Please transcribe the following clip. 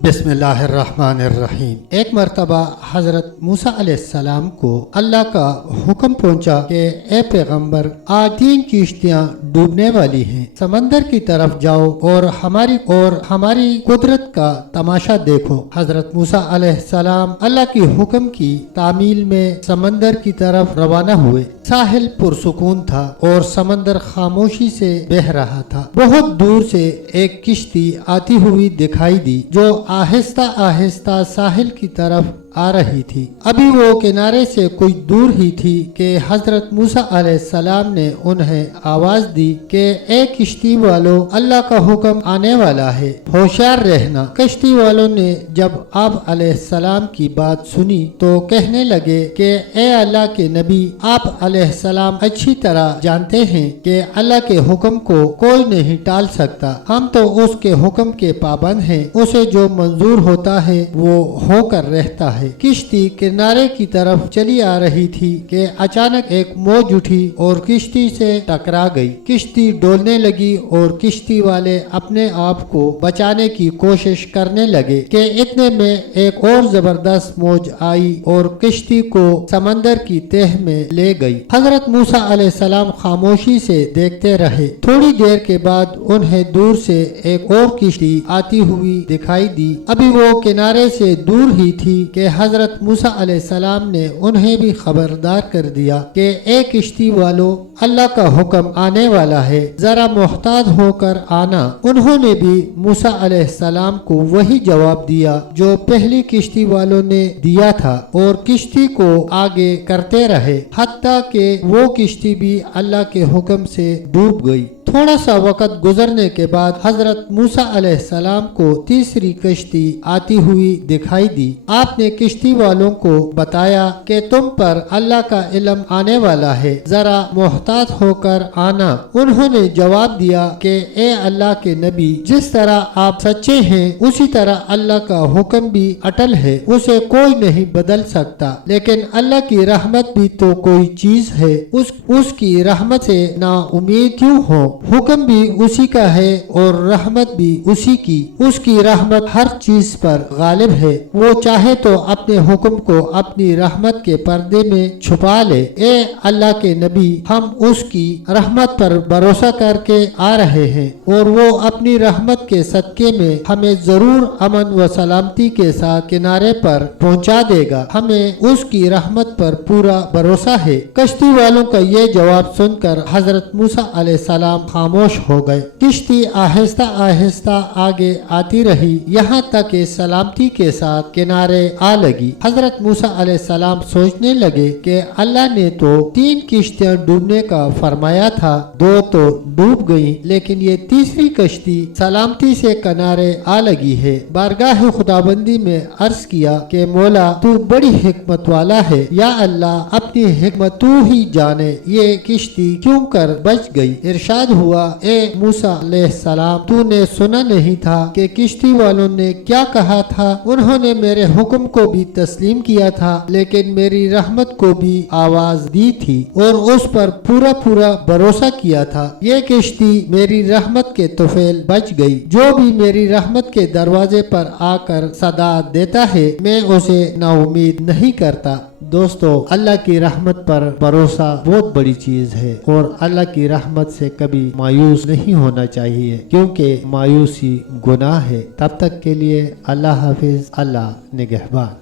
बिस्मिल्लाहिर्रहमानिर्रहीम। एक मरतबा हजरत मूसा अलैहिस्सलाम को अल्लाह का हुक्म पहुंचा कि ए पैगंबर, आज 3 किश्तियां डूबने वाली हैं, समंदर की तरफ जाओ और हमारी कुदरत का तमाशा देखो। हजरत मूसा अलैहिस्सलाम अल्लाह की हुक्म की तामील में समंदर की तरफ रवाना हुए। साहिल पुरसुकून था और समंदर खामोशी से बह रहा था। बहुत दूर से एक किश्ती आती हुई दिखाई दी जो आहिस्ता आहिस्ता साहिल की तरफ आ रही थी। अभी वो किनारे से कुछ दूर ही थी कि हजरत मूसा अलैहिस्सलाम ने उन्हें आवाज दी कि ए किश्ती वालों, अल्लाह का हुक्म आने वाला है, होशियार रहना। किश्ती वालों ने जब आप अलैहिस्सलाम की बात सुनी तो कहने लगे कि ए अल्लाह के नबी, आप अलैहिस्सलाम अच्छी तरह जानते हैं कि अल्लाह के हुक्म को कोई नहीं टाल सकता। हम तो उसके हुक्म के पाबंद हैं, उसे जो मंजूर होता है वो होकर रहता है। किश्ती किनारे की तरफ चली आ रही थी कि अचानक एक मौज उठी और किश्ती से टकरा गई। किश्ती डोलने लगी और किश्ती वाले अपने आप को बचाने की कोशिश करने लगे कि इतने में एक और जबरदस्त मौज आई और किश्ती को समंदर की तह में ले गई। हजरत मूसा अलैहिस्सलाम खामोशी से देखते रहे। थोड़ी देर के बाद उन्हें दूर से एक और किश्ती आती हुई दिखाई दी। अभी वो किनारे से दूर ही थी कि हजरत मूसा अलैहिस्सलाम ने उन्हें भी खबरदार कर दिया कि ए किश्ती वालों, अल्लाह का हुक्म आने वाला है, जरा मुहतात होकर आना। उन्होंने भी मूसा अलैहिस्सलाम को वही जवाब दिया जो पहली किश्ती वालों ने दिया था और किश्ती को आगे करते रहे हत्ता कि वो किश्ती भी अल्लाह के हुक्म से डूब गई। थोड़ा सा वक्त गुजरने के बाद हजरत मूसा अलैहिस्सलाम को तीसरी किश्ती आती हुई दिखाई दी। आपने किश्ती वालों को बताया कि तुम पर अल्लाह का इल्म आने वाला है, जरा मुहतात होकर आना। उन्होंने जवाब दिया कि ए अल्लाह के नबी, जिस तरह आप सच्चे हैं उसी तरह अल्लाह का हुक्म भी अटल है, उसे कोई नहीं बदल सकता। लेकिन अल्लाह की रहमत भी तो कोई चीज है, उसकी रहमत से ना उम्मीद क्यों हो? हुक्म भी उसी का है और रहमत भी उसी की। उसकी रहमत हर चीज पर गालिब है। वो चाहे तो अपने हुक्म को अपनी रहमत के पर्दे में छुपा ले। ए अल्लाह के नबी, हम उसकी रहमत पर भरोसा करके आ रहे हैं और वो अपनी रहमत के सदके में हमें जरूर अमन व सलामती के साथ किनारे पर पहुंचा देगा। हमें उसकी रहमत पर पूरा भरोसा है। कश्ती वालों का ये जवाब सुनकर हजरत मूसा अलैहिस्सलाम खामोश हो गए। किश्ती आहिस्ता आहिस्ता आगे आती रही यहाँ तक कि सलामती के साथ किनारे आ लगी। हजरत मूसा अलैहिस्सलाम सोचने लगे कि अल्लाह ने तो 3 किश्तियां डूबने का फरमाया था, 2 तो डूब गई, लेकिन ये तीसरी कश्ती सलामती से किनारे आ लगी है। बारगाह खुदाबंदी में अर्ज किया कि मौला, तू बड़ी हिकमत वाला है, या अल्लाह अपनी हिकमत तू ही जाने, ये किश्ती क्यों कर बच गई। इरशाद हुआ, ए मूसा अलैहिस्सलाम, तूने सुना नहीं था कि किश्ती वालों ने क्या कहा था? उन्होंने मेरे हुक्म को भी तस्लीम किया था, लेकिन मेरी रहमत को भी आवाज दी थी और उस पर पूरा पूरा भरोसा किया था। ये किश्ती मेरी रहमत के तुफैल बच गई। जो भी मेरी रहमत के दरवाजे पर आकर सदा देता है, मैं उसे नाउमीद नहीं करता। दोस्तों, अल्लाह की रहमत पर भरोसा बहुत बड़ी चीज है और अल्लाह की रहमत से कभी मायूस नहीं होना चाहिए, क्योंकि मायूसी गुनाह है। तब तक के लिए अल्लाह हाफिज, अल्लाह निगहबान।